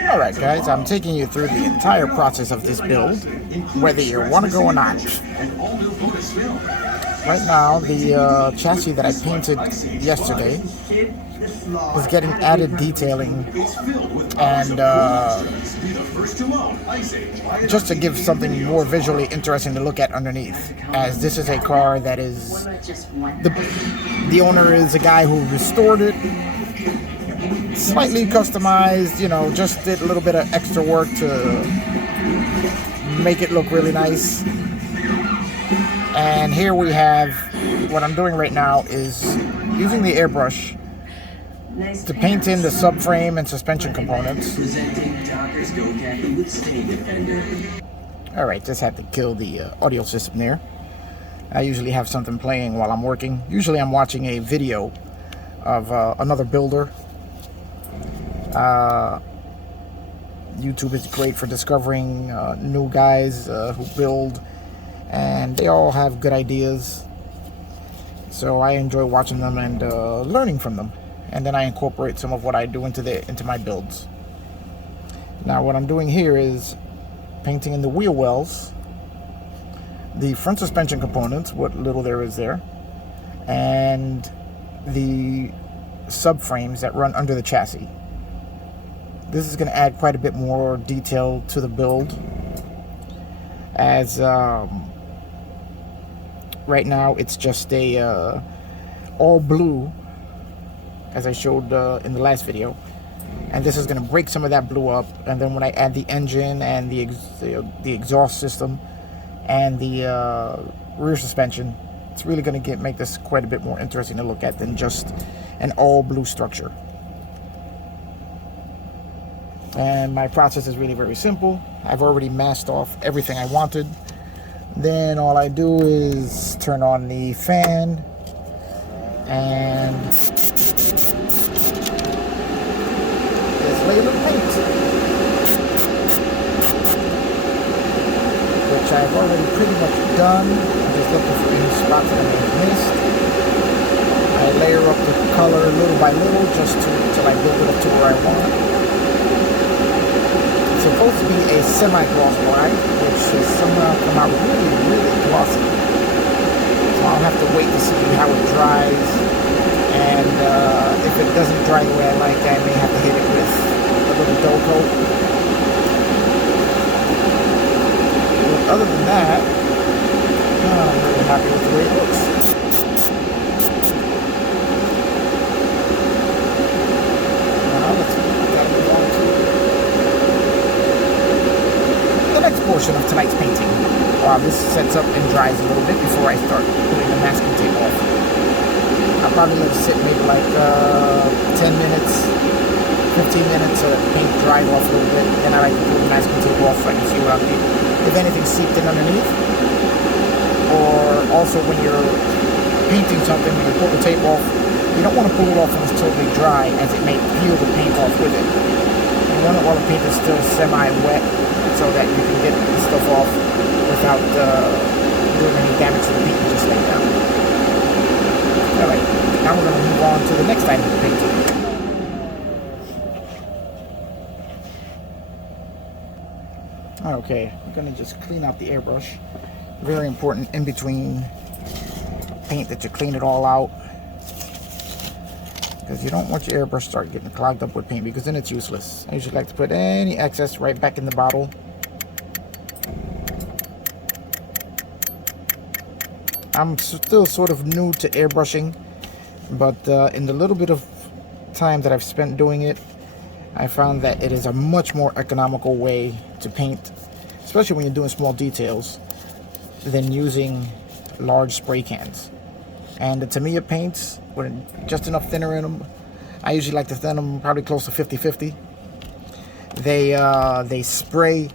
Alright guys, I'm taking you through the entire process of this build, whether you want to go or not. Right now, the chassis that I painted yesterday is getting added detailing, and just to give something more visually interesting to look at underneath, as this is a car that is, the owner is a guy who restored it, slightly customized, you know, just did a little bit of extra work to make it look really nice. And here we have, what I'm doing right now is using the airbrush to paint in the subframe and suspension components. Alright, just had to kill the audio system there. I usually have something playing while I'm working. Usually I'm watching a video of another builder. YouTube is great for discovering new guys who build, and they all have good ideas, so I enjoy watching them and learning from them, and then I incorporate some of what I do into my builds. Now what I'm doing here is painting in the wheel wells, the front suspension components, what little there is there, and the subframes that run under the chassis. This is going to add quite a bit more detail to the build, as right now it's just a all blue, as I showed in the last video, and this is going to break some of that blue up, and then when I add the engine and the exhaust system and the rear suspension, it's really going to make this quite a bit more interesting to look at than just an all blue structure. And my process is really very simple. I've already masked off everything I wanted. Then all I do is turn on the fan and just lay a little paint, which I've already pretty much done. I'm just looking for any spots that I may have missed. I layer up the color little by little just until I build it up to where I want. It's supposed to be a semi-gloss white, which has somehow come out really, really glossy. So I'll have to wait to see how it dries, and if it doesn't dry the way I like, I may have to hit it with a little dull coat. But other than that, I'm really happy with the way it looks. Now let's move on to next portion of tonight's painting, while this sets up and dries a little bit before I start putting the masking tape off. I'll probably let it sit maybe like 10 minutes, 15 minutes so that the paint dries off a little bit. Then I like to pull the masking tape off so I can see what I'm doing, if anything seeped in underneath. Or also when you're painting something, when you pull the tape off, you don't want to pull it off when it's totally dry, as it may peel the paint off with it. You want it while the paint is still semi-wet, so that you can get the stuff off without doing any damage to the paint you just laid down. Alright, now we're going to move on to the next item of painting. Okay, we're going to just clean out the airbrush. Very important in between paint that you clean it all out, because you don't want your airbrush start getting clogged up with paint, because then it's useless. I usually like to put any excess right back in the bottle. I'm still sort of new to airbrushing, but in the little bit of time that I've spent doing it, I found that it is a much more economical way to paint, especially when you're doing small details, than using large spray cans. And the Tamiya paints, with just enough thinner in them, I usually like to thin them probably close to 50-50. They spray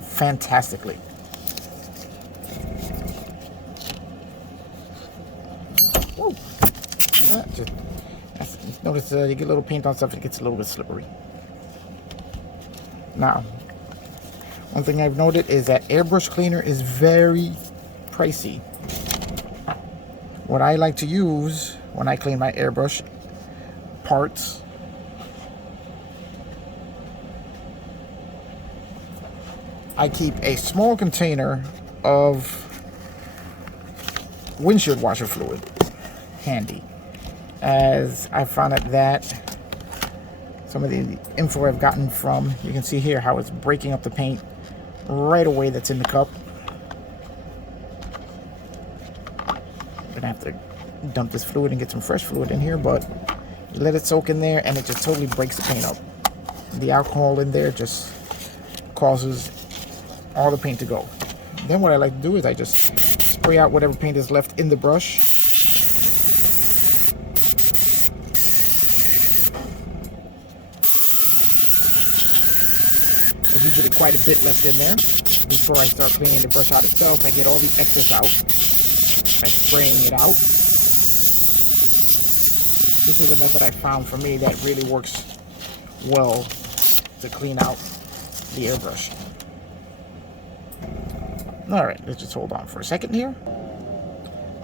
fantastically. Whoa. Notice you get a little paint on stuff, it gets a little bit slippery. Now, one thing I've noted is that Airbrush Cleaner is very pricey. What I like to use when I clean my airbrush parts I keep a small container of windshield washer fluid handy, as I found out that some of the info I've gotten from, you can see here how it's breaking up the paint right away that's in the cup. I'm gonna have to dump this fluid and get some fresh fluid in here, but you let it soak in there and it just totally breaks the paint up. The alcohol in there just causes all the paint to go. Then what I like to do is I just spray out whatever paint is left in the brush. There's usually quite a bit left in there. Before I start cleaning the brush out itself, I get all the excess out by spraying it out. This is a method I found for me that really works well to clean out the airbrush. Alright, let's just hold on for a second here.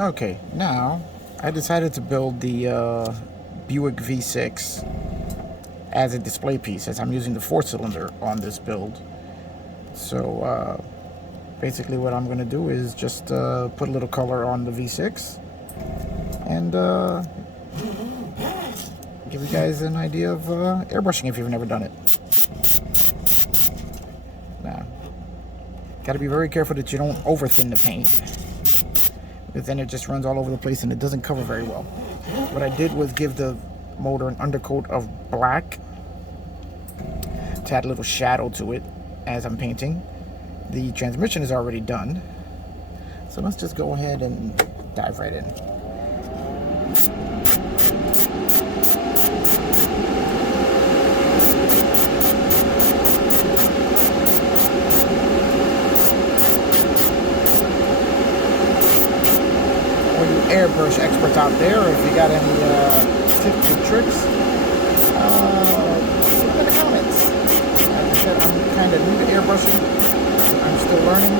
Okay, now I decided to build the Buick V6 as a display piece, as I'm using the 4-cylinder on this build. So basically what I'm going to do is just put a little color on the V6 and give you guys an idea of airbrushing if you've never done it. Now, got to be very careful that you don't over thin the paint, because then it just runs all over the place and it doesn't cover very well. What I did was give the motor an undercoat of black to add a little shadow to it as I'm painting. The transmission is already done, so let's just go ahead and dive right in. Airbrush experts out there, if you got any tips or tricks, put them in the comments. Like I said, I'm kind of new to airbrushing. I'm still learning.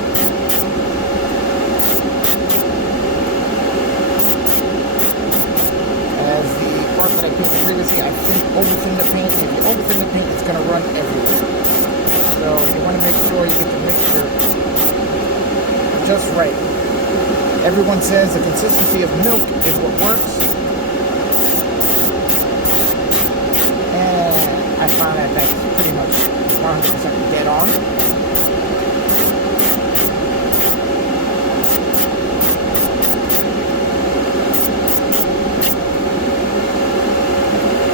As the parts that I painted previously, I over-thin the paint. If you over-thin the paint, it's going to run everywhere. So you want to make sure you get the mixture just right. Everyone says the consistency of milk is what works, and I found that that's pretty much 100% dead on.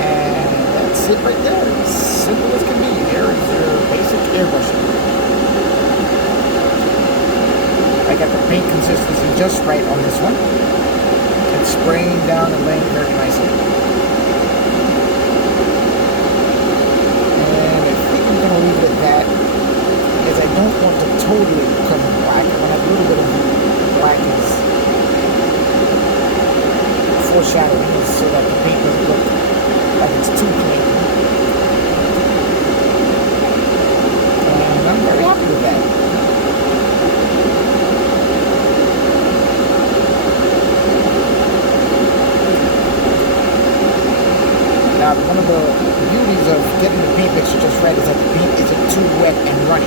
And that's it right there. As simple as can be. There is your basic airbrushing. I got the paint consistency just right on this one. It's spraying down and laying very nicely. And I think I'm going to leave it at that, because I don't want to totally cover black. I want to have a little bit of black as foreshadowing, so that the paint doesn't look like it's too clean. And I'm very happy with that. Now, one of the beauties of getting the paint mixture just right is that the paint isn't too wet and runny,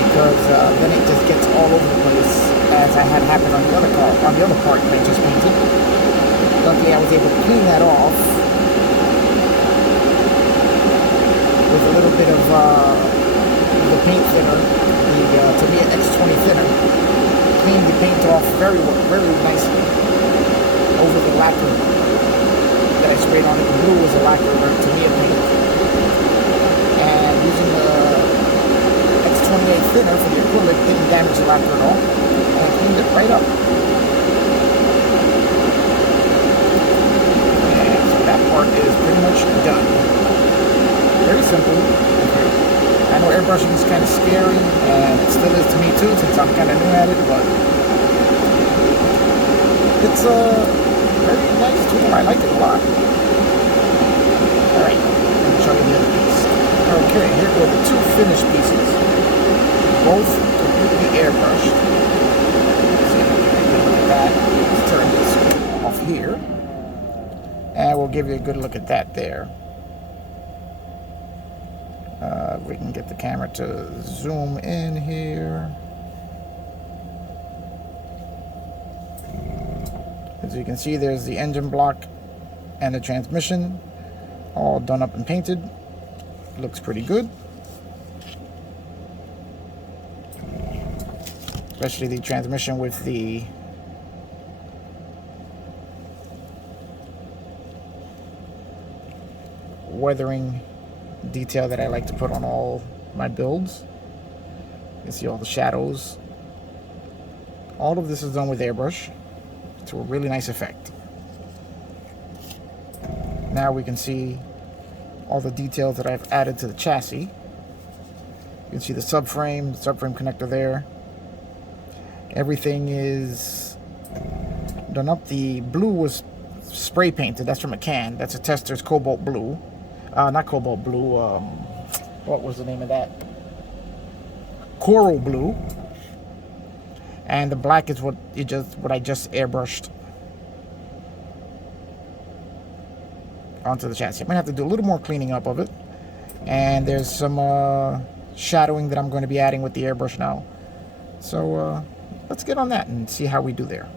because then it just gets all over the place, as I had happen on the other car, on the other part that I just painted. Luckily, I was able to clean that off with a little bit of the paint thinner, the Tamiya X20 thinner. Cleaned the paint off very nicely over the lacquer that I sprayed on it. The blue was a lacquer Tamiya paint, and using the X28 thinner for the acrylic didn't damage the lacquer at all, and I cleaned it right up. And so that part is pretty much done. Very simple. I know airbrushing is kind of scary, and it still is to me too, since I'm kind of new at it, but it's very nice tool. I like it a lot. Alright, let me show you the other piece. Okay, here go the two finished pieces. Both completely airbrushed. See if I can look at that. Let's turn this off here. And we'll give you a good look at that there. we can get the camera to zoom in here. As you can see, there's the engine block and the transmission all done up and painted. Looks pretty good. Especially the transmission with the weathering detail that I like to put on all my builds. You can see all the shadows. All of this is done with airbrush to a really nice effect. Now we can see all the details that I've added to the chassis. You can see the subframe connector there. Everything is done up. The blue was spray painted. That's from a can. That's a Tester's cobalt blue. Not cobalt blue. What was the name of that? Coral blue. And the black is what I just airbrushed onto the chassis. I'm gonna have to do a little more cleaning up of it. And there's some shadowing that I'm going to be adding with the airbrush now. So let's get on that and see how we do there.